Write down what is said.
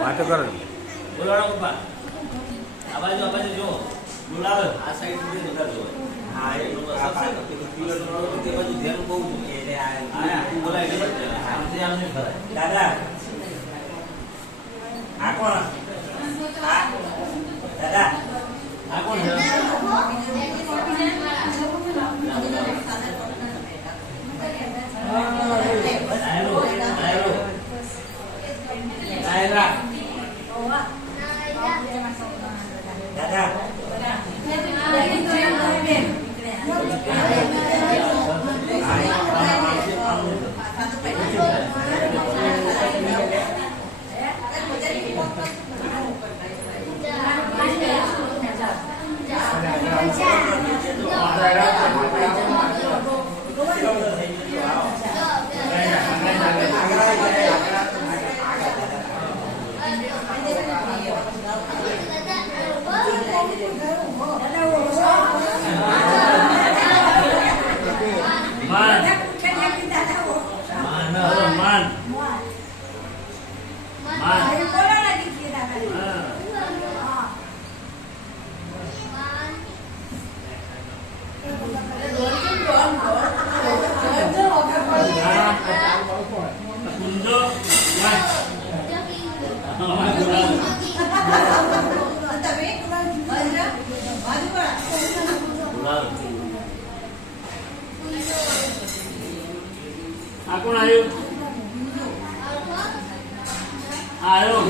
વાતો કરો બોલાવો પપ્પા આ બાજુ જો બોલાવે આ સાઈડ સુધી નકર જો હા એ લોકો સાહેબ પીલો નોળો તે બાજુ ધ્યાન બહુ છે એટલે આ બોલાય આમથી આમ નહીં ભરાય દાદા આ કોણ આ દાદા આ કોણ છે કોણ આવ્યું આવ્યો